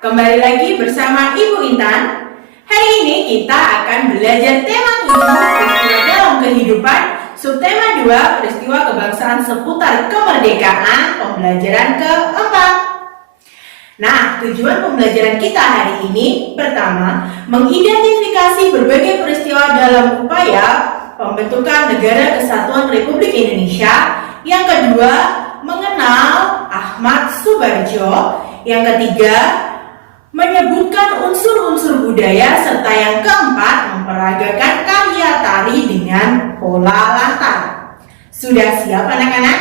kembali lagi bersama Ibu Intan. Hari ini kita akan belajar tema 7, peristiwa dalam kehidupan, subtema 2, peristiwa kebangsaan seputar kemerdekaan, pembelajaran keempat. Nah, tujuan pembelajaran kita hari ini, pertama, mengidentifikasi berbagai peristiwa dalam upaya pembentukan Negara Kesatuan Republik Indonesia. Yang kedua, mengenal Ahmad Subarjo. Yang ketiga, menyebutkan unsur-unsur budaya. Serta yang keempat, memperagakan karya tari dengan pola latar. Sudah siap anak-anak?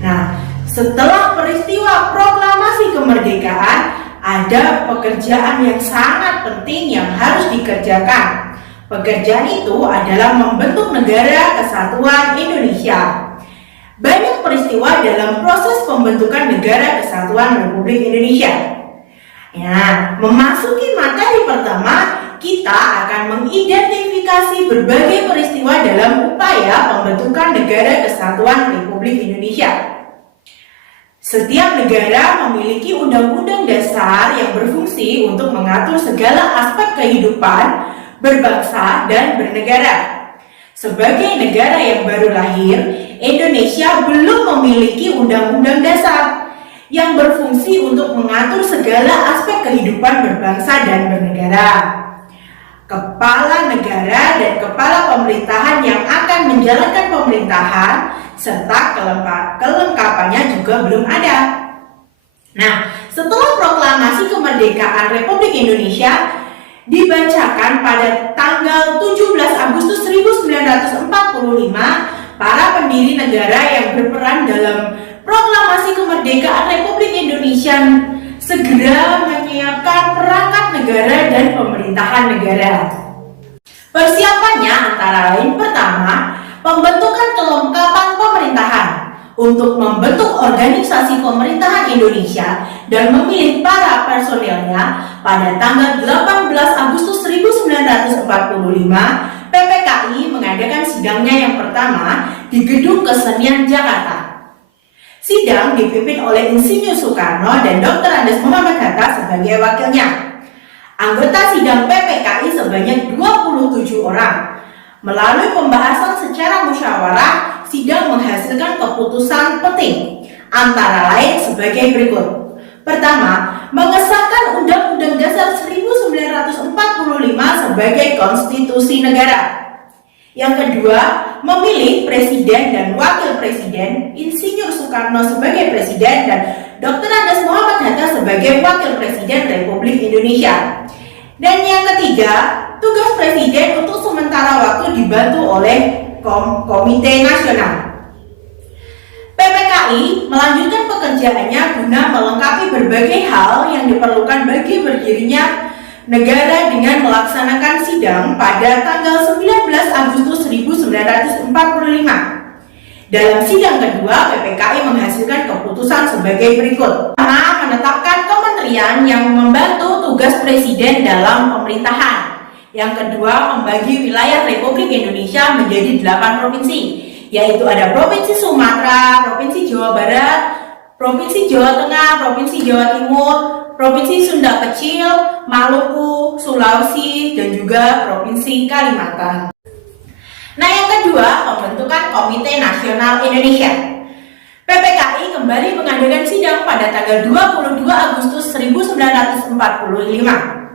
Nah, setelah peristiwa proklamasi kemerdekaan, ada pekerjaan yang sangat penting yang harus dikerjakan. Pekerjaan itu adalah membentuk Negara Kesatuan Indonesia. Banyak peristiwa dalam proses pembentukan Negara Kesatuan Republik Indonesia. Ya, memasuki materi pertama, kita akan mengidentifikasi berbagai peristiwa dalam upaya pembentukan Negara Kesatuan Republik Indonesia. Setiap negara memiliki undang-undang dasar yang berfungsi untuk mengatur segala aspek kehidupan berbangsa dan bernegara. Sebagai negara yang baru lahir, Indonesia belum memiliki undang-undang dasar yang berfungsi untuk mengatur segala aspek kehidupan berbangsa dan bernegara. Kepala negara dan kepala pemerintahan yang akan menjalankan pemerintahan serta kelengkapannya juga belum ada. Nah, setelah proklamasi kemerdekaan Republik Indonesia dibacakan pada tanggal 17 Agustus 1945, para pendiri negara yang berperan dalam proklamasi kemerdekaan Republik Indonesia segera menyiapkan perangkat negara dan pemerintahan negara. Persiapannya antara lain, pertama, pembentukan kelengkapan pemerintahan untuk membentuk organisasi pemerintahan Indonesia dan memilih para personelnya. Pada tanggal 18 Agustus 1945, PPKI mengadakan sidangnya yang pertama di Gedung Kesenian Jakarta. Sidang dipimpin oleh Insinyur Soekarno dan Dr. Andes Muhammad Hatta sebagai wakilnya. Anggota sidang PPKI sebanyak 27 orang. Melalui pembahasan secara musyawarah, sidang menghasilkan keputusan penting, antara lain sebagai berikut. Pertama, mengesahkan Undang-Undang Dasar 1945 sebagai konstitusi negara. Yang kedua, memilih presiden dan wakil presiden, Insinyur Soekarno sebagai presiden dan Dr. Andes Muhammad Hatta sebagai wakil presiden Republik Indonesia. Dan yang ketiga, tugas presiden untuk sementara waktu dibantu oleh Komite Nasional. PPKI melanjutkan pekerjaannya guna melengkapi berbagai hal yang diperlukan bagi berdirinya negara dengan melaksanakan sidang pada tanggal 19 Agustus 1945. Dalam sidang kedua, PPKI menghasilkan keputusan sebagai berikut. Pertama, menetapkan kementerian yang membantu tugas presiden dalam pemerintahan. Yang kedua, membagi wilayah Republik Indonesia menjadi 8 provinsi, yaitu ada Provinsi Sumatera, Provinsi Jawa Barat, Provinsi Jawa Tengah, Provinsi Jawa Timur, Provinsi Sunda Kecil, Maluku, Sulawesi, dan juga Provinsi Kalimantan. Nah, yang kedua, pembentukan Komite Nasional Indonesia. PPKI kembali mengadakan sidang pada tanggal 22 Agustus 1945.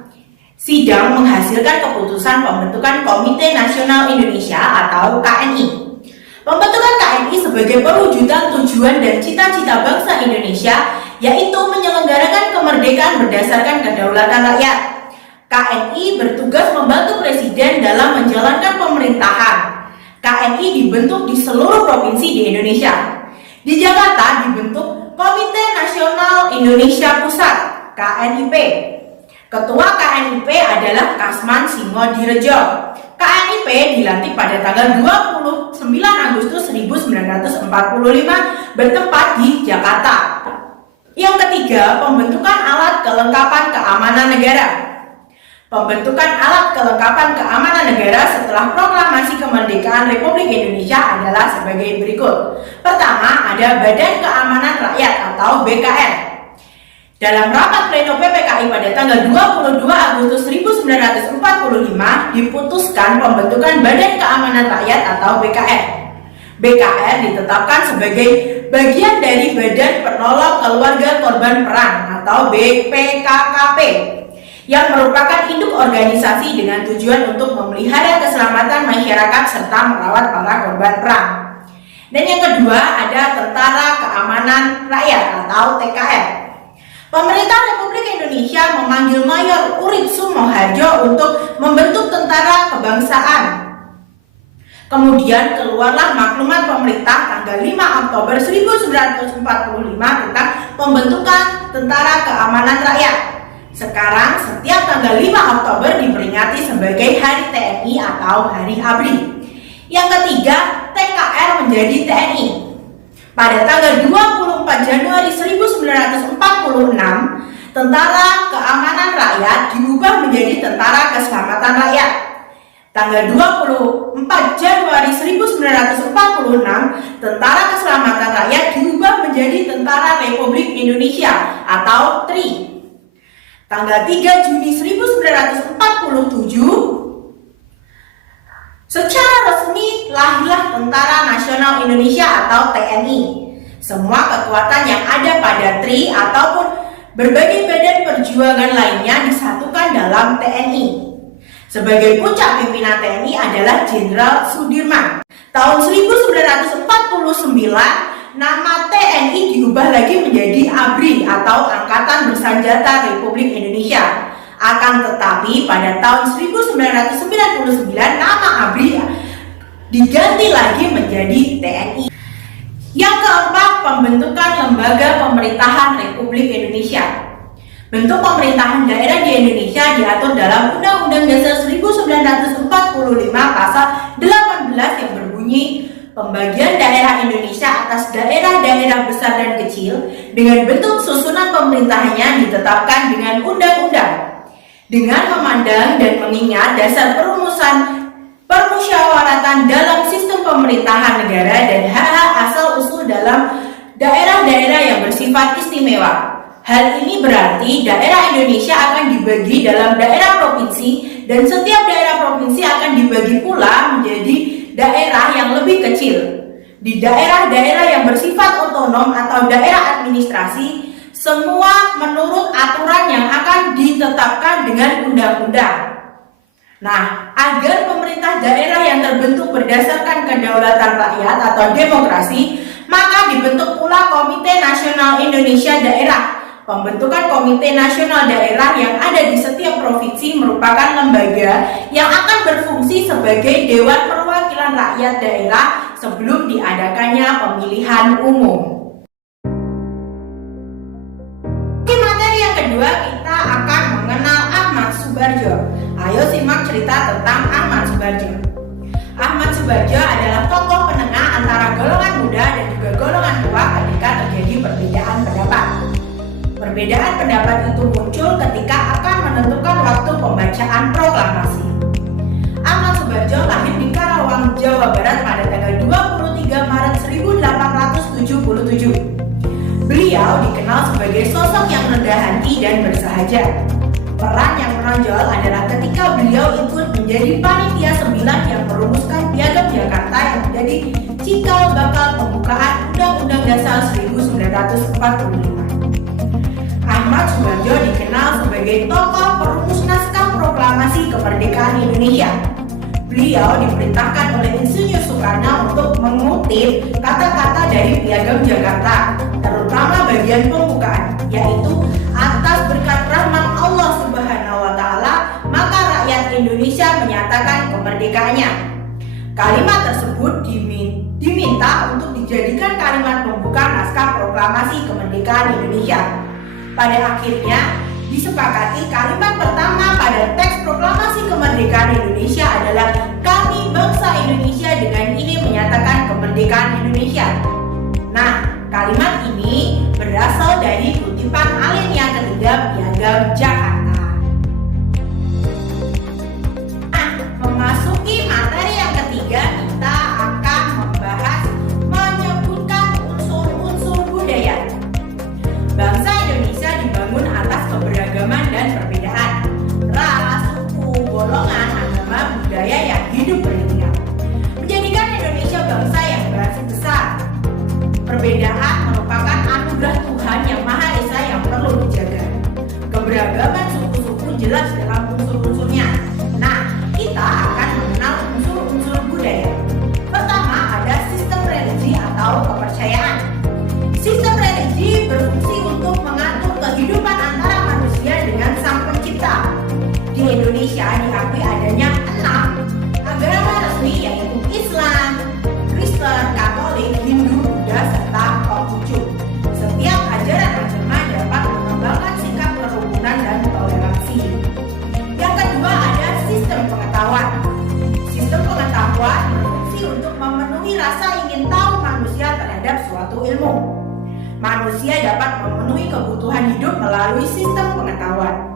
Sidang menghasilkan keputusan pembentukan Komite Nasional Indonesia atau KNI. Pembentukan KNI sebagai perwujudan tujuan dan cita-cita bangsa Indonesia, yaitu menyelenggarakan kemerdekaan berdasarkan kedaulatan rakyat. KNI bertugas membantu presiden dalam menjalankan pemerintahan. KNI dibentuk di seluruh provinsi di Indonesia. Di Jakarta dibentuk Komite Nasional Indonesia Pusat, KNIP. Ketua KNIP adalah Kasman Singodirajo. KNIP dilantik pada tanggal 29 Agustus 1945 bertempat di Jakarta. Yang ketiga, pembentukan alat kelengkapan keamanan negara. Pembentukan alat kelengkapan keamanan negara setelah proklamasi kemerdekaan Republik Indonesia adalah adalah sebagai berikut. Pertama, ada Badan Keamanan Rakyat atau BKR. Dalam rapat pleno PPKI pada tanggal 22 Agustus 1945 diputuskan pembentukan Badan Keamanan Rakyat atau BKR. BKR ditetapkan sebagai bagian dari Badan Penolong Keluarga Korban Perang atau BPKKP yang merupakan induk organisasi dengan tujuan untuk memelihara keselamatan masyarakat serta merawat para korban perang. Dan yang kedua ada Tentara Keamanan Rakyat atau TKR. Pemerintah Republik Indonesia memanggil Mayor Urip Sumoharjo untuk membentuk tentara kebangsaan. Kemudian keluarlah maklumat pemerintah tanggal 5 Oktober 1945 tentang pembentukan Tentara Keamanan Rakyat. Sekarang setiap tanggal 5 Oktober diperingati sebagai Hari TNI atau Hari ABRI. Yang ketiga, TKR menjadi TNI. Pada tanggal 24 Januari 1946, Tentara Keamanan Rakyat diubah menjadi Tentara Keselamatan Rakyat. Tanggal 24 Januari 1946, Tentara Keselamatan Rakyat diubah menjadi Tentara Republik Indonesia atau TRI. Tanggal 3 Juni 1947, secara resmi lahirlah Tentara Nasional Indonesia atau TNI. Semua kekuatan yang ada pada TRI ataupun berbagai badan perjuangan lainnya disatukan dalam TNI. Sebagai puncak pimpinan TNI adalah Jenderal Sudirman. Tahun 1949, nama TNI diubah lagi menjadi ABRI atau Angkatan Bersenjata Republik Indonesia. Akan tetapi pada tahun 1999 nama ABRI diganti lagi menjadi TNI. Yang keempat, pembentukan Lembaga Pemerintahan Republik Indonesia. Bentuk pemerintahan daerah di Indonesia diatur dalam Undang-Undang Dasar 1945 pasal 18 yang berbunyi pembagian daerah Indonesia atas daerah-daerah besar dan kecil dengan bentuk susunan pemerintahannya ditetapkan dengan undang-undang. Dengan memandang dan mengingat dasar perumusan permusyawaratan dalam sistem pemerintahan negara dan hak-hak asal-usul dalam daerah-daerah yang bersifat istimewa. Hal ini berarti daerah Indonesia akan dibagi dalam daerah provinsi dan setiap daerah provinsi akan dibagi pula menjadi daerah yang lebih kecil. Di daerah-daerah yang bersifat otonom atau daerah administrasi, semua menurut aturan yang akan ditetapkan dengan undang-undang. Nah, agar pemerintah daerah yang terbentuk berdasarkan kedaulatan rakyat atau demokrasi, maka dibentuk pula Komite Nasional Indonesia Daerah. Pembentukan Komite Nasional Daerah yang ada di setiap provinsi merupakan lembaga yang akan berfungsi sebagai Dewan Perwakilan Rakyat Daerah sebelum diadakannya pemilihan umum. Di materi yang kedua kita akan mengenal Ahmad Soebardjo. Ayo simak cerita tentang Ahmad Soebardjo. Ahmad Soebardjo adalah tokoh penengah antara golongan muda dan juga golongan tua ketika terjadi perbedaan pendapat. Perbedaan pendapat itu muncul ketika akan menentukan waktu pembacaan proklamasi. Ahmad Soebardjo lahir di Karawang, Jawa Barat pada tanggal 23 Maret 1877. Beliau dikenal sebagai sosok yang rendah hati dan bersahaja. Peran yang menonjol adalah ketika beliau ikut menjadi panitia 9 yang merumuskan Piagam Jakarta yang menjadi cikal bakal pembukaan Undang-Undang Dasar 1945. Ahmad Soebardjo dikenal sebagai tokoh perumus naskah proklamasi kemerdekaan Indonesia. Beliau diperintahkan oleh Insinyur Soekarno untuk mengutip kata-kata dari Piagam Jakarta, terutama bagian pembukaan, yaitu atas berkat rahmat Allah Subhanahu wa Ta'ala, maka rakyat Indonesia menyatakan kemerdekaannya. Kalimat tersebut diminta untuk dijadikan kalimat pembuka naskah proklamasi kemerdekaan Indonesia. Pada akhirnya disepakati kalimat pertama pada teks proklamasi kemerdekaan Indonesia adalah kami bangsa Indonesia dengan ini menyatakan kemerdekaan Indonesia. Nah, kalimat ini berasal dari kutipan alinea ketiga Piagam Jakarta. Nah, memasuki materi yang ketiga kita akan membahas ingin tahu manusia terhadap suatu ilmu. Manusia dapat memenuhi kebutuhan hidup melalui sistem pengetahuan.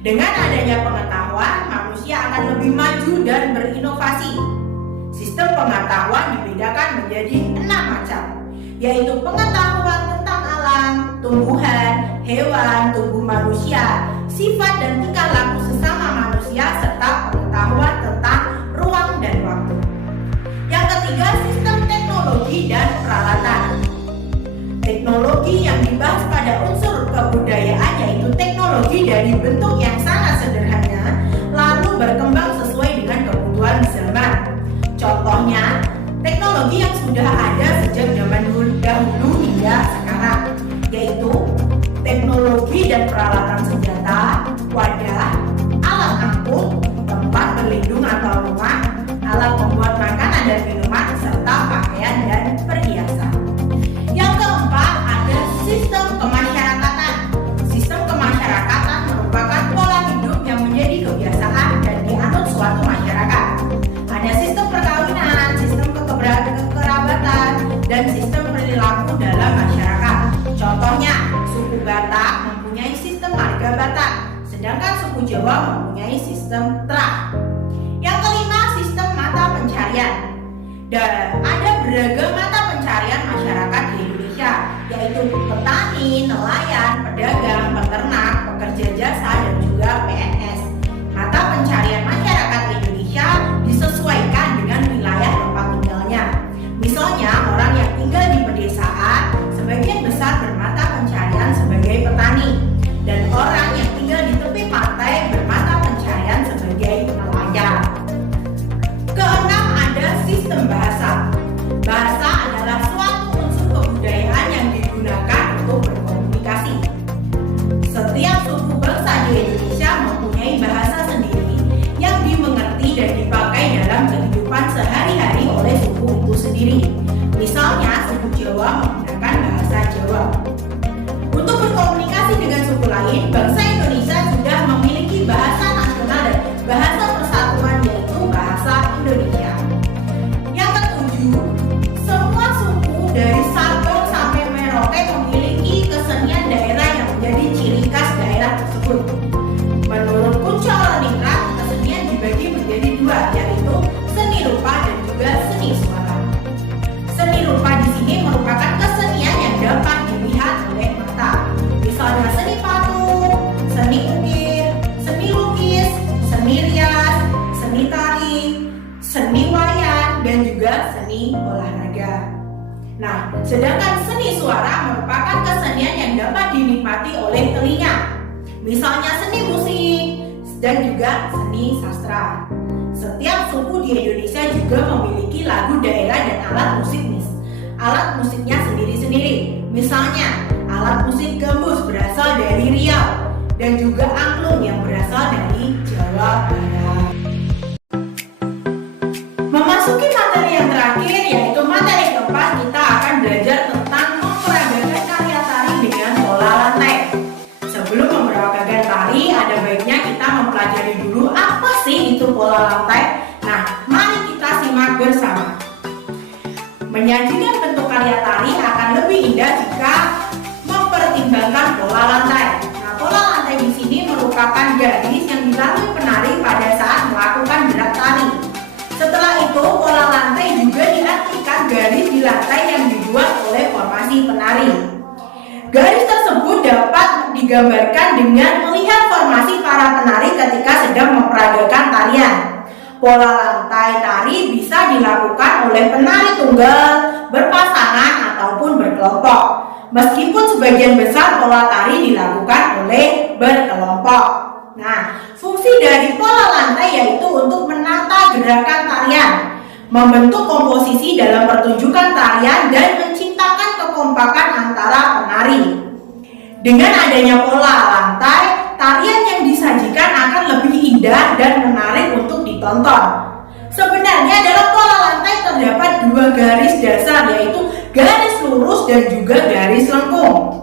Dengan adanya pengetahuan, manusia akan lebih maju dan berinovasi. Sistem pengetahuan dibedakan menjadi 6 macam, yaitu pengetahuan tentang alam, tumbuhan, hewan, tubuh manusia, sifat dan tingkah laku sesama manusia, serta pengetahuan tentang ruang dan waktu. Yang ketiga, sistem teknologi dan peralatan. Teknologi yang dibahas pada unsur kebudayaan yaitu teknologi dari bentuk yang sangat sederhana lalu berkembang sesuai dengan kebutuhan zaman. Contohnya, teknologi yang sudah ada sejak zaman dahulu hingga sekarang, yaitu teknologi dan peralatan senjata, wadah, alat angkut, tempat berlindung atau rumah, alat membuat makanan dan minuman, serta pakaian dan perhiasan. Yang keempat, ada sistem kemasyarakatan. Sistem kemasyarakatan merupakan pola hidup yang menjadi kebiasaan dan dianut suatu masyarakat. Ada sistem perkawinan, sistem kekerabatan, dan sistem perilaku dalam masyarakat. Contohnya, suku Batak mempunyai sistem marga Batak, sedangkan suku Jawa mempunyai sistem Trah. Yang kelima, sistem mata pencarian. Dan ada beragam mata pencarian masyarakat di Indonesia, yaitu petani, nelayan, pedagang, peternak, pekerja jasa, dan juga PNS. Mata pencarian masyarakat Indonesia disesuaikan dengan wilayah tempat tinggalnya. Misalnya, orang yang tinggal di pedesaan sebagian besar bermata pencarian sebagai petani, dan orang yang tinggal di tepi pantai bermata pencarian sebagai nelayan. Keenam, ada sistem bahasa. Bahasa adalah suatu unsur kebudayaan yang digunakan untuk berkomunikasi. Setiap suku bangsa di Indonesia mempunyai bahasa sendiri yang dimengerti dan dipakai dalam kehidupan sehari-hari oleh suku itu sendiri. Misalnya, suku Jawa menggunakan bahasa Jawa. Untuk berkomunikasi dengan suku lain, bangsa Indonesia sudah memiliki bahasa nasional dan bahasa persatuan, yaitu bahasa Indonesia. Yang ketujuh, semua suku dari Sabang sampai Merauke memiliki kesenian daerah yang menjadi ciri khas daerah tersebut. Menurut Kuncoro-Ningrat, kesenian dibagi menjadi dua, yaitu seni rupa dan juga seni suara. Seni rupa di sini merupakan kesenian yang dapat dilihat oleh mata. Misalnya seni patung, seni ukir, seni lukis, seni rias, seni tari, seni wayang, dan juga seni olahraga. Nah, sedangkan seni suara merupakan kesenian yang dapat dinikmati oleh telinga. Misalnya seni musik dan juga seni sastra. Setiap suku di Indonesia juga memiliki lagu daerah dan alat musiknya sendiri-sendiri. Misalnya, alat musik gambus berasal dari Riau dan juga angklung yang berasal dari Jawa Barat. Memasuki materi yang terakhir, yaitu materi keempat, kita akan belajar tentang memperagakan karya tari dengan pola lantai. Sebelum memperagakan tari, ada baiknya kita mempelajari dulu apa sih itu pola lantai. Nah, mari kita simak bersama. Menyajikan bentuk karya tari akan lebih indah jika mempertimbangkan pola lantai. Nah, pola lantai di sini merupakan garis yang dilalui penari pada saat melakukan gerak tari. Setelah itu, pola lantai juga diartikan garis di lantai yang dibuat oleh formasi penari. Garis tersebut dapat digambarkan dengan melihat formasi para penari ketika sedang memperagakan tarian. Pola lantai tari bisa dilakukan oleh penari tunggal, berpasangan, ataupun berkelompok. Meskipun sebagian besar pola tari dilakukan oleh berkelompok. Nah, fungsi dari pola lantai yaitu untuk menata gerakan tarian, membentuk komposisi dalam pertunjukan tarian, dan menciptakan kekompakan antara penari. Dengan adanya pola lantai, tarian yang disajikan akan lebih indah dan menarik untuk ditonton. Sebenarnya dalam pola lantai terdapat dua garis dasar, yaitu garis lurus dan juga garis lengkung.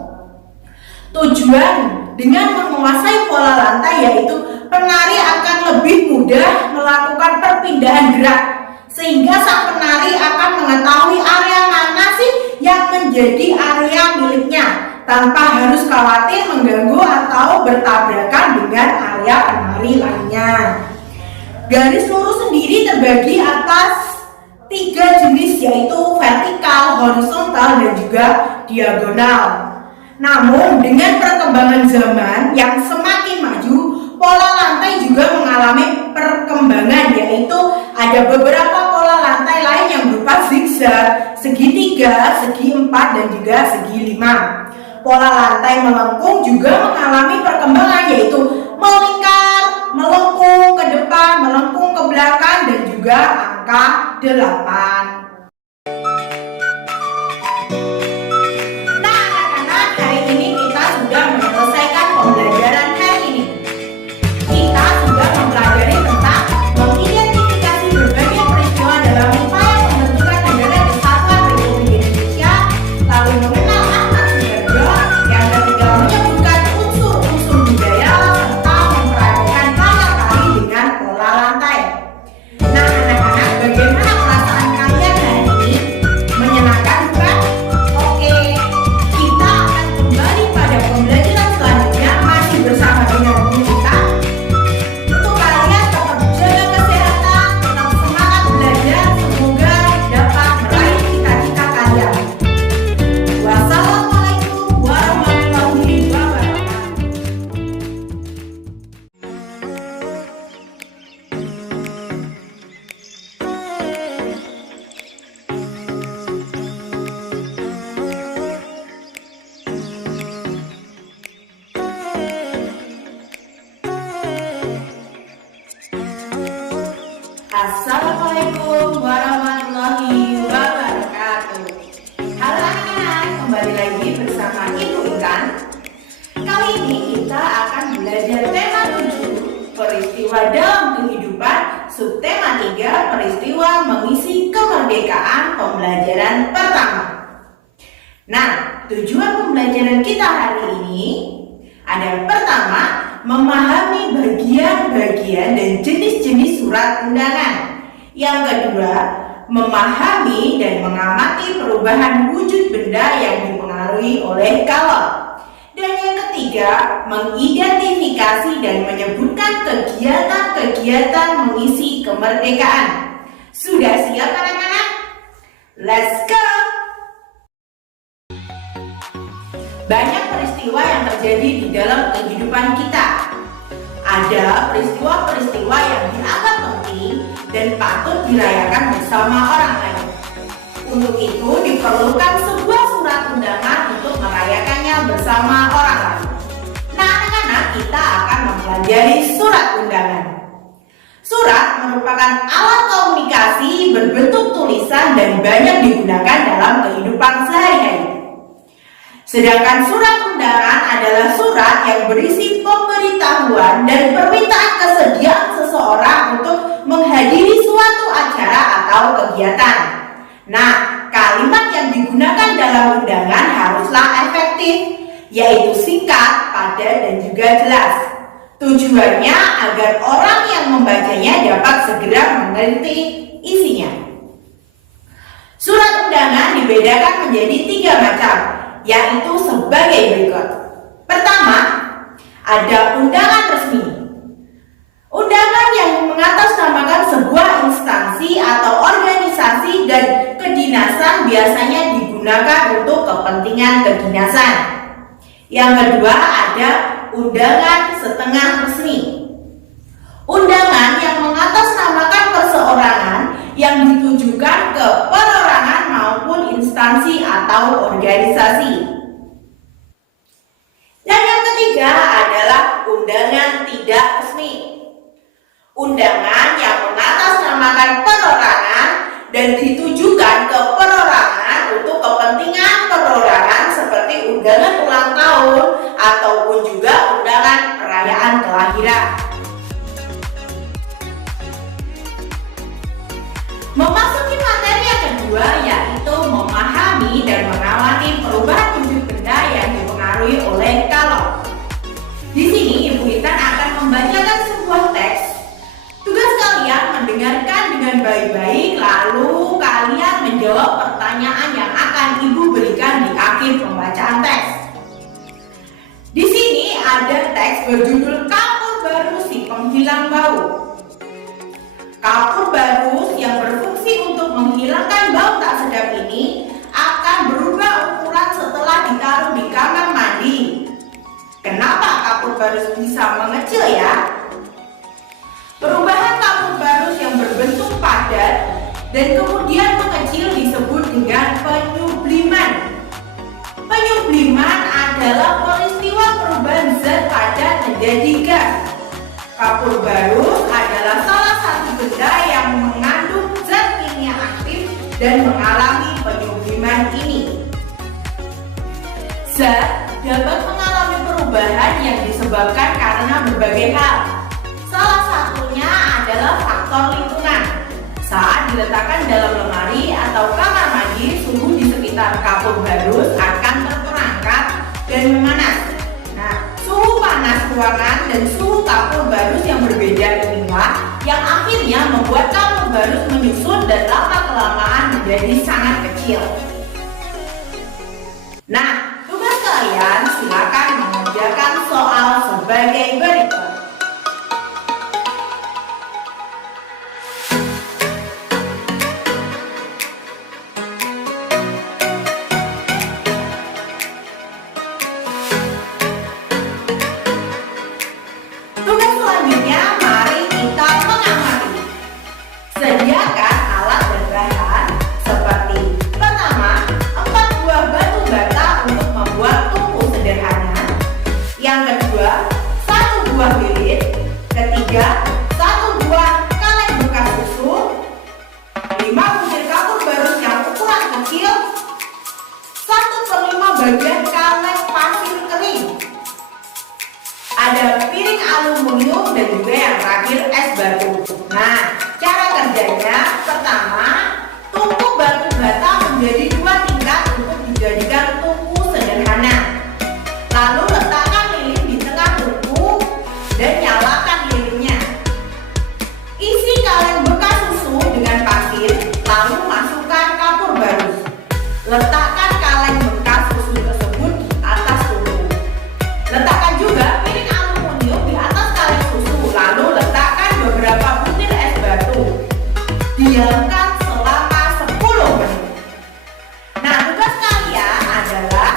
Tujuan dengan menguasai pola lantai yaitu penari akan lebih mudah melakukan perpindahan gerak, sehingga sang penari akan mengetahui area menjadi area miliknya tanpa harus khawatir mengganggu atau bertabrakan dengan area penari lainnya. Garis lurus sendiri terbagi atas 3 jenis, yaitu vertikal, horizontal, dan juga diagonal. Namun dengan perkembangan zaman yang semakin maju, pola lantai juga mengalami perkembangan, yaitu ada beberapa pola lantai lain yang berupa zigzag, segitiga, segi 4, dan juga segi 5. Pola lantai melengkung juga mengalami perkembangan, yaitu melingkar, melengkung ke depan, melengkung ke belakang, dan juga angka 8. Nah, anak-anak, hari ini kita sudah menyelesaikan pembelajaran hari ini. Kita sudah mempelajari tentang mengidentifikasi berbagai peristiwa dalam upaya pembentukan negara kesatuan Republik Indonesia, lalu mengenal akhlak sejahtera, yang ketiga menyebutkan unsur-unsur budaya, serta memperagakan tari dengan pola lantai. Nah, anak-anak, bagaimana perasaan kalian hari ini? Menyenangkan bukan? Oke, kita akan kembali pada pembelajaran selanjutnya masih bersama dengan guru kita. Untuk kalian tetap jaga kesehatan, tetap semangat belajar, semoga dapat meraih cita-cita kalian. Wassalamualaikum warahmatullahi wabarakatuh. Assalamualaikum warahmatullahi wabarakatuh. Halo anak-anak, kembali lagi bersama Ibu Intan. Kali ini kita akan belajar tema 7, peristiwa dalam kehidupan, subtema 3, peristiwa mengisi kemerdekaan, pembelajaran pertama. Nah, tujuan pembelajaran kita hari ini ada pertama, memahami bagian-bagian dan jenis-jenis surat undangan. Yang kedua, memahami dan mengamati perubahan wujud benda yang dipengaruhi oleh kolom. Dan yang ketiga, mengidentifikasi dan menyebutkan kegiatan-kegiatan mengisi kemerdekaan. Sudah siap anak-anak? Let's go! Banyak peristiwa yang terjadi di dalam kehidupan kita. Ada peristiwa-peristiwa yang dianggap penting dan patut dirayakan bersama orang lain. Untuk itu diperlukan sebuah surat undangan untuk merayakannya bersama orang lain. Nah, anak-anak, kita akan mempelajari surat undangan. Surat merupakan alat komunikasi berbentuk tulisan dan banyak digunakan dalam kehidupan sehari-hari. Sedangkan surat undangan adalah surat yang berisi pemberitahuan dan permintaan kesediaan seseorang untuk menghadiri suatu acara atau kegiatan. Nah, kalimat yang digunakan dalam undangan haruslah efektif, yaitu singkat, padat, dan juga jelas. Tujuannya agar orang yang membacanya dapat segera mengerti isinya. Surat undangan dibedakan menjadi 3 macam, yaitu sebagai berikut. Pertama, ada undangan resmi. Undangan yang mengatasnamakan sebuah instansi atau organisasi dan kedinasan biasanya digunakan untuk kepentingan kedinasan. Yang kedua, ada undangan setengah resmi. Undangan yang mengatasnamakan perseorangan yang ditujukan ke perorangan maupun instansi atau organisasi. Dan yang ketiga adalah undangan tidak resmi. Undangan yang mengatasnamakan perorangan dan ditujukan ke perorangan untuk kepentingan perorangan seperti undangan ulang tahun ataupun juga undangan perayaan kelahiran. Memasuki materi yang kedua, yaitu memahami dan mengamati perubahan wujud benda yang dipengaruhi oleh kolom. Di sini Ibu Intan akan membacakan sebuah teks. Tugas kalian mendengarkan dengan baik-baik, lalu kalian menjawab pertanyaan pertanyaan yang akan Ibu berikan di akhir pembacaan teks. Di sini ada teks berjudul Kapur Barus si Penghilang Bau. Kapur barus yang berfungsi untuk menghilangkan bau tak sedap ini akan berubah ukuran setelah ditaruh di kamar mandi. Kenapa kapur barus bisa mengecil ya? Perubahan kapur barus yang berbentuk padat dan kemudian mengecil disebut dengan penyubliman. Penyubliman adalah peristiwa perubahan zat padat menjadi gas. Kapur barus adalah salah satu benda yang mengandung zat kimia aktif dan mengalami penyubliman ini. Zat dapat mengalami perubahan yang disebabkan karena berbagai hal. Salah satunya adalah faktor lingkungan. Saat diletakkan dalam lemari atau kamar mandi, suhu di sekitar kapur barus akan terperangkap dan memanas. Suhu panas ruangan dan suhu kapur barus yang berbeda inilah yang akhirnya membuat kapur barus menyusut dan lama-kelamaan menjadi sangat kecil. Tugas kalian silakan mengerjakan soal sebagai berikut. Tugas selanjutnya, mari kita mengamati. Sediakan alat dan bahan seperti pertama, 4 buah batu bata untuk membuat tungku sederhana. Yang kedua, 1 buah lilin. Ketiga, 1 buah kaleng bekas susu. 5 butir kapur barus yang ukuran kecil. 1/5 bagian kaleng pasir kering. Ada piring aluminium dan juga yang terakhir es batu. Cara kerjanya, pertama, tumpuk batu bata menjadi 2 tingkat untuk dijadikan tungku sederhana. Lalu letakkan lilin di tengah tungku dan nyalakan lilinnya. Isi kaleng bekas susu dengan pasir, lalu masukkan kapur barus. Letakkan kaleng bekas susu tersebut di atas tungku. Letakkan juga piring aluminium di atas kaleng susu, lalu letakkan beberapa butir es batu. Diamkan selama 10 menit. Tugas kalian adalah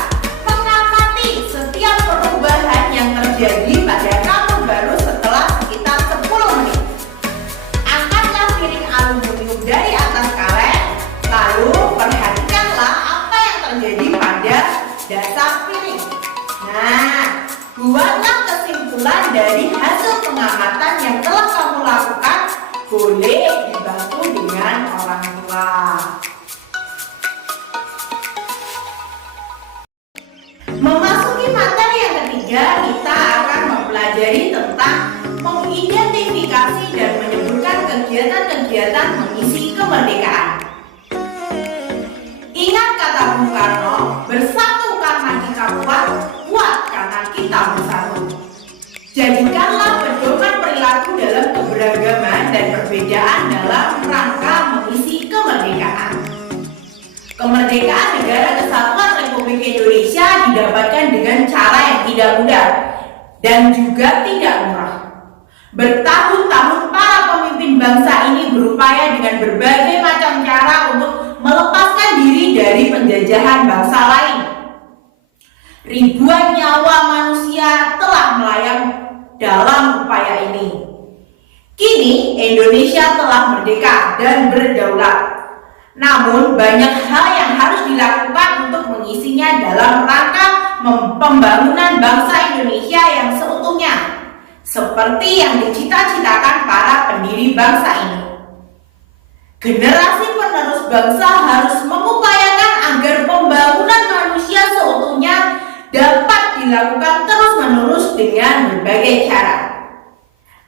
mengamati setiap perubahan yang terjadi pada kapur barus setelah sekitar 10 menit. Angkatlah piring aluminium dari atas kaleng, lalu perhatikanlah apa yang terjadi pada dasar piring. Buatlah kesimpulan dari hasil pengamatan yang telah kamu lakukan. Boleh dibantu dengan orang tua. Memasuki materi yang ketiga, kita akan mempelajari tentang mengidentifikasi dan menyebutkan kegiatan-kegiatan mengisi kemerdekaan. Ingat kata Bung Karno, bersatu karena kita kuat, kuat karena kita bersatu. Jadikanlah pedoman perilaku dalam keberagaman dan perbedaan dalam rangka mengisi kemerdekaan. Kemerdekaan Negara Kesatuan Republik Indonesia didapatkan dengan cara yang tidak mudah dan juga tidak murah. Bertahun-tahun para pemimpin bangsa ini berupaya dengan berbagai macam cara untuk melepaskan diri dari penjajahan bangsa lain. Ribuan nyawa manusia telah melayang dalam upaya ini. Kini Indonesia telah merdeka dan berdaulat. Namun banyak hal yang harus dilakukan untuk mengisinya dalam rangka pembangunan bangsa Indonesia yang seutuhnya, seperti yang dicita-citakan para pendiri bangsa ini. Generasi penerus bangsa harus mengupayakan agar pembangunan manusia seutuhnya dapat dilakukan terus-menerus dengan berbagai cara.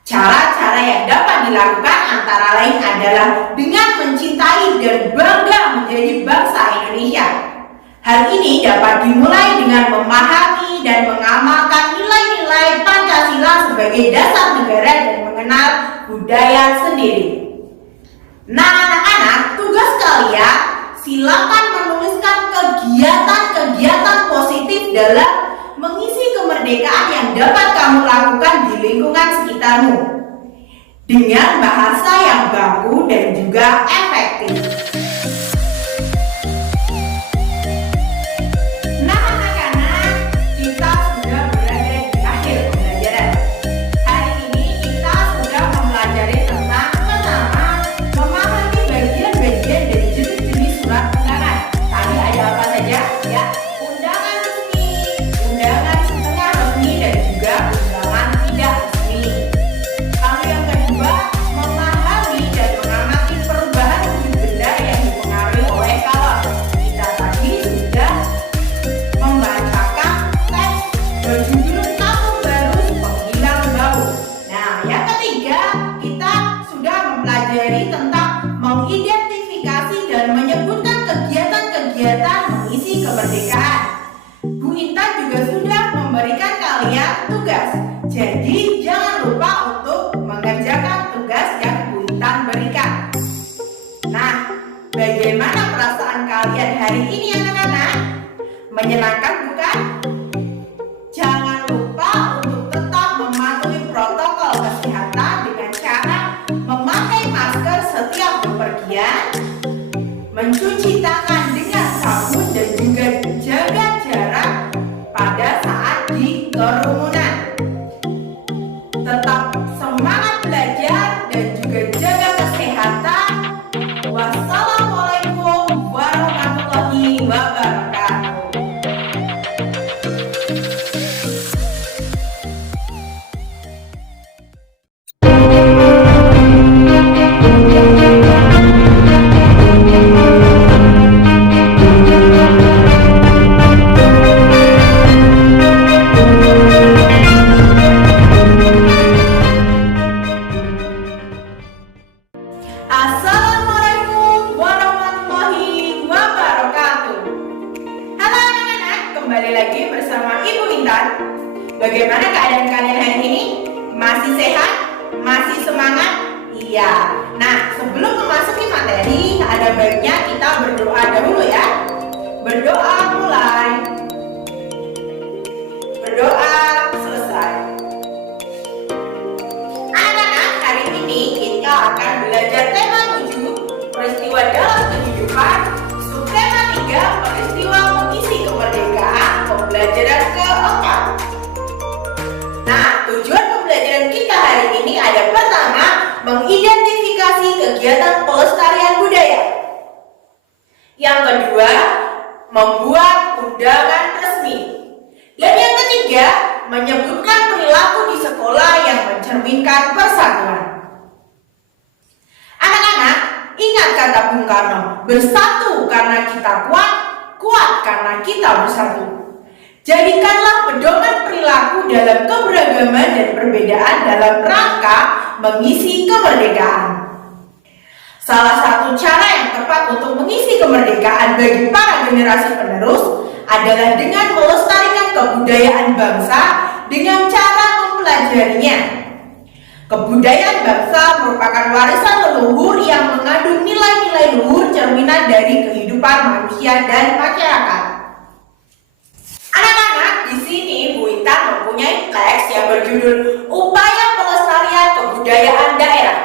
Cara-cara yang dapat dilakukan antara lain adalah dengan mencintai dan bangga menjadi bangsa Indonesia. Hal ini dapat dimulai dengan memahami dan mengamalkan nilai-nilai Pancasila sebagai dasar negara dan mengenal budaya sendiri. Anak-anak, tugas kalian silakan menuliskan kegiatan-kegiatan positif dalam mengisi kemerdekaan yang dapat kamu lakukan di lingkungan sekitarmu dengan bahasa yang baku dan juga efektif. Nah anak-anak, kita sudah berada di akhir pembelajaran. Hari ini kita sudah mempelajari tentang pertama, memahami bagian-bagian dari jenis-jenis surat undangan. Tadi ada apa saja? Ya, undangan resmi, undangan setengah resmi, dan juga undangan tidak resmi. Lalu yang kedua, memahami dan mengamati perubahan wujud benda yang dipengaruhi oleh kalor. Kita tadi sudah membacakan teks berjudul Tabung Baru Penghilang Bau. Nah, yang ketiga, kita sudah mempelajari tentang mengidentifikasi dan menyebutkan kegiatan-kegiatan mengisi kemerdekaan. Bu Intan juga sudah memberikan kalian tugas. Jadi jangan lupa untuk mengerjakan tugas yang Bu Intan berikan. Nah, bagaimana perasaan kalian hari ini anak-anak? Menyenangkan bukan? Jangan lupa untuk tetap mematuhi protokol kesehatan dengan cara memakai masker setiap bepergian, mencuci tangan dengan sabun, dan juga jaga jarak pada saat di kerumunan. Tetap semangat belajar dan juga jaga kesehatan. Wassalamualaikum warahmatullahi wabarakatuh. Assalamualaikum warahmatullahi wabarakatuh. Halo anak-anak, kembali lagi bersama Ibu Intan. Bagaimana keadaan kalian hari ini? Masih sehat? Masih semangat? Iya. Nah, sebelum memasuki materi, ada baiknya kita berdoa dahulu ya. Berdoa mulai. Berdoa selesai. Anak-anak, hari ini kita akan belajar tema 7, peristiwa dalam kehidupan, subtema 3, peristiwa mengisi kemerdekaan, pembelajaran keempat. Nah, tujuan pembelajaran kita hari ini ada pertama, mengidentifikasi kegiatan pelestarian budaya. Yang kedua, membuat undangan resmi. Dan yang ketiga, menyebutkan perilaku di sekolah yang mencerminkan persatuan. Anak-anak, ingat kata Bung Karno, bersatu karena kita kuat, kuat karena kita bersatu. Jadikanlah pedoman perilaku dalam keberagaman dan perbedaan dalam rangka mengisi kemerdekaan. Salah satu cara yang tepat untuk mengisi kemerdekaan bagi para generasi penerus adalah dengan melestarikan kebudayaan bangsa dengan cara mempelajarinya. Kebudayaan bangsa merupakan warisan leluhur yang mengandung nilai-nilai luhur cerminan dari kehidupan manusia dan masyarakat. Anak-anak, di sini Bu Intan mempunyai teks yang berjudul Upaya Pelestarian Kebudayaan Daerah.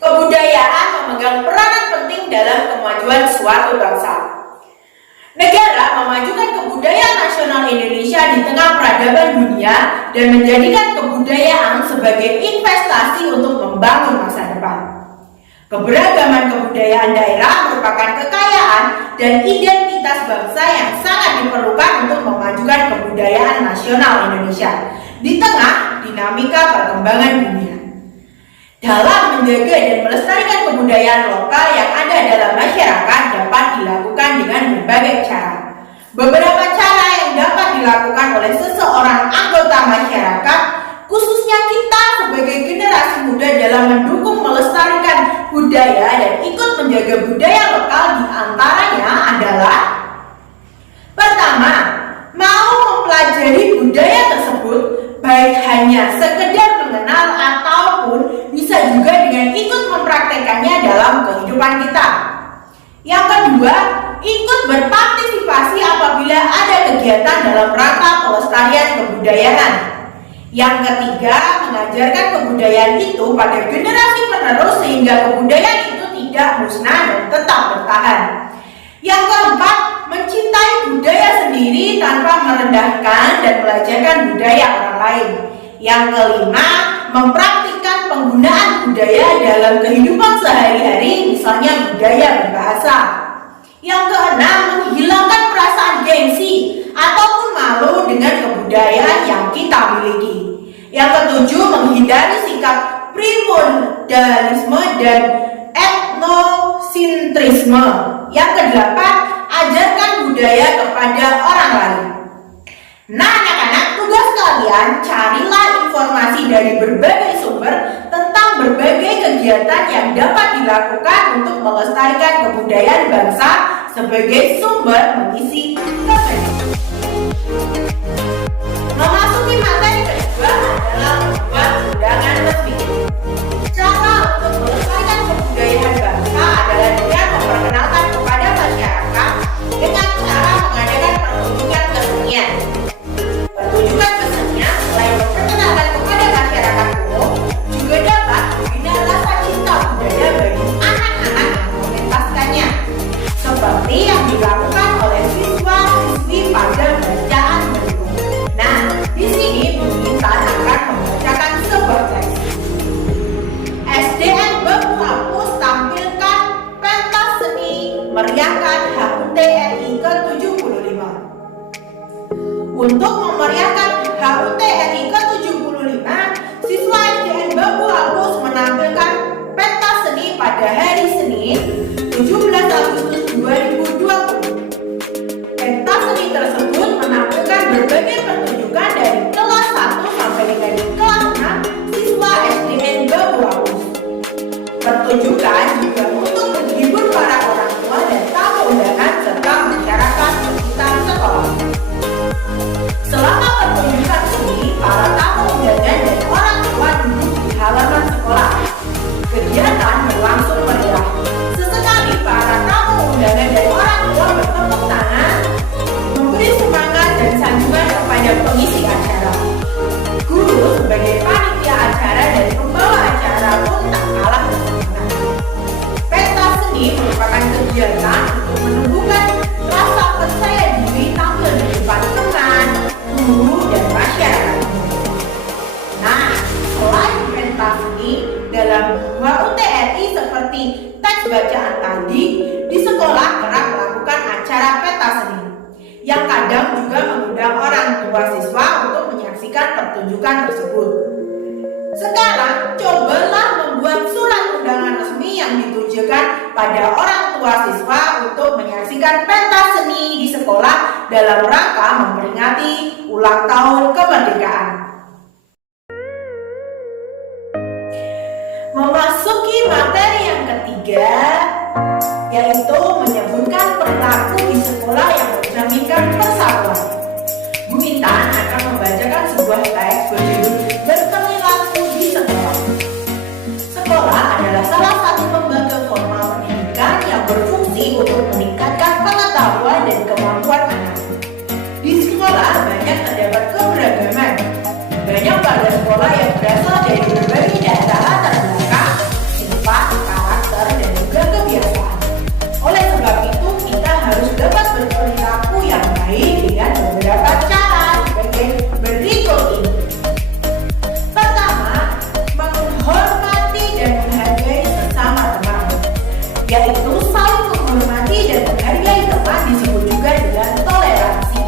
Kebudayaan memegang peranan penting dalam kemajuan suatu bangsa. Negara memajukan kebudayaan nasional Indonesia di tengah peradaban dunia dan menjadikan kebudayaan sebagai investasi untuk membangun masa depan. Keberagaman kebudayaan daerah merupakan kekayaan dan identitas bangsa yang sangat diperlukan untuk memajukan kebudayaan nasional Indonesia di tengah dinamika perkembangan dunia. Dalam menjaga dan melestarikan kebudayaan lokal yang ada dalam masyarakat dapat dilakukan dengan berbagai cara. Beberapa cara yang dapat dilakukan oleh seseorang anggota masyarakat, khususnya kita sebagai generasi muda dalam mendukung melestarikan budaya dan ikut menjaga budaya lokal, diantaranya adalah: pertama, mau mempelajari budaya tersebut, baik hanya sekedar mengenal ataupun bisa juga dengan ikut mempraktekannya dalam kehidupan kita. Yang kedua, berpartisipasi apabila ada kegiatan dalam rangka pelestarian kebudayaan. Yang ketiga, mengajarkan kebudayaan itu pada generasi penerus sehingga kebudayaan itu tidak musnah dan tetap bertahan. Yang keempat, mencintai budaya sendiri tanpa merendahkan dan belajarkan budaya orang lain. Yang kelima, mempraktikkan penggunaan budaya dalam kehidupan sehari-hari, misalnya budaya berbahasa. Yang keenam, menghilangkan perasaan gengsi ataupun malu dengan kebudayaan yang kita miliki. Yang ketujuh, menghindari sikap primordialisme dan etnosentrisme. Yang kedelapan, ajarkan budaya kepada orang lain. Nah anak-anak, tugas kalian carilah informasi dari berbagai sumber tentang berbagai kegiatan yang dapat dilakukan untuk melestarikan kebudayaan bangsa sebagai sumber mengisi kepentingan. Memasuki materi kedua adalah membuat undangan resmi. Cara untuk melestarikan kebudayaan bangsa adalah dengan memperkenalkan kepada masyarakat dengan cara mengadakan pertunjukan kesenian. Pertunjukan kesenian selain memperkenalkan kepada masyarakat umum, juga dapat membina rasa cinta budaya bagi anak-anak yang mementaskannya, seperti yang dilakukan oleh siswa-siswi pada bacaan berikut. Nah, di sini Bu Intan akan membacakan sebuah teks. SDN Bambu Apus tampilkan pentas seni meriahkan HUT RI ke-75. Untuk memeriahkan HUT RI ke-75, siswa SDN Bambu Apus menampilkan pentas seni pada hari Senin 17 Agustus 2020. Pentas seni tersebut menampilkan berbagai pertunjukan dari kelas 1 sampai dengan kelas 6 siswa SDN Bambu Apus. Pertunjukan juga untuk menghibur para orang tua dan tamu undangan serta masyarakat sekitar sekolah. Selama pertunjukan seni, para tamu undangan dan orang tua duduk di halaman sekolah. Kegiatan berlangsung meriah. Sesekali para tamu undangan dan orang tua bertepuk tangan, memberi semangat dan sanjungan kepada pengisi acara. Guru sebagai panitia acara dan pembawa acara pun tak kalah bersemangat. Pentas seni merupakan kegiatan untuk menumbuhkan rasa percaya diri tampil di depan teman, guru, dan masyarakat. Nah, selain pentas seni, dalam HUT RI seperti teks bacaan tadi, di sekolah kerap melakukan acara pentas seni, yang kadang juga mengundang orang tua siswa untuk menyaksikan pertunjukan tersebut. Sekarang, cobalah membuat surat undangan resmi yang ditujukan pada orang tua siswa untuk menyaksikan pentas seni di sekolah dalam rangka memperingati ulang tahun kemerdekaan. Memasuki materi yang ketiga, yaitu menyebutkan perilaku di sekolah yang mencerminkan persatuan. Bu Intan akan membacakan sebuah teks berjudul Berperilaku di Sekolah. Sekolah adalah salah satu lembaga formal pendidikan yang berfungsi untuk meningkatkan pengetahuan dan kemampuan anak. Di sekolah banyak terdapat keberagaman. Banyak warga sekolah yang berasal dari berbagai daerah latar belakang, sifat, karakter, dan juga kebiasaan. Oleh sebab itu, kita harus dapat berperilaku yang baik dengan beberapa cara sebagai berikut ini. Pertama, menghormati dan menghargai sesama teman, yaitu saling menghormati dan menghargai teman disebut juga dengan toleransi.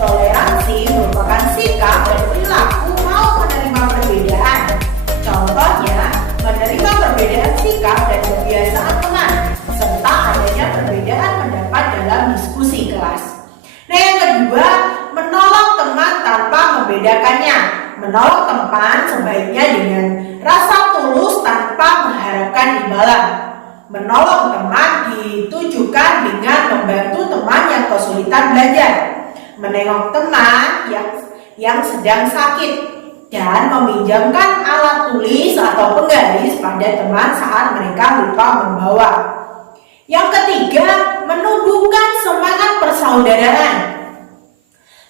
Toleransi merupakan sikap dan perilaku mau menerima perbedaan. Contohnya, menerima perbedaan sikap dan kebiasaan teman, serta adanya perbedaan pendapat dalam diskusi kelas. Nah, yang kedua, menolong teman tanpa membedakannya. Menolong teman sebaiknya dengan rasa tulus tanpa mengharapkan imbalan. Menolong teman ditujukan dengan membantu teman yang kesulitan belajar, menengok teman yang sedang sakit, dan meminjamkan alat tulis atau penggaris pada teman saat mereka lupa membawa. Yang ketiga, menumbuhkan semangat persaudaraan.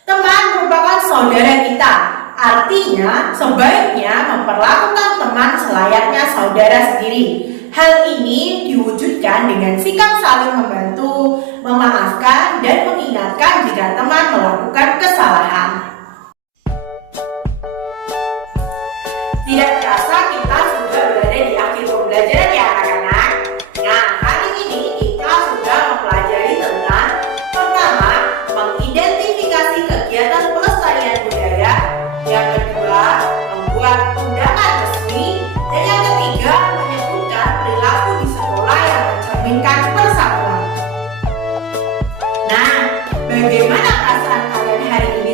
Teman merupakan saudara kita, artinya sebaiknya memperlakukan teman selayaknya saudara sendiri. Hal ini diwujudkan dengan sikap saling membantu, memaafkan, dan mengingatkan jika teman melakukan kesalahan. Tidak terasa kita sudah berada di akhir pembelajaran ya anak-anak. Nah, hari ini kita sudah mempelajari tentang pertama, mengidentifikasi kegiatan pelestarian budaya, yang kedua, membuat undangan resmi, dan yang ketiga, menyebutkan perilaku di sekolah yang mencerminkan persatuan. Nah, bagaimana perasaan kalian hari ini?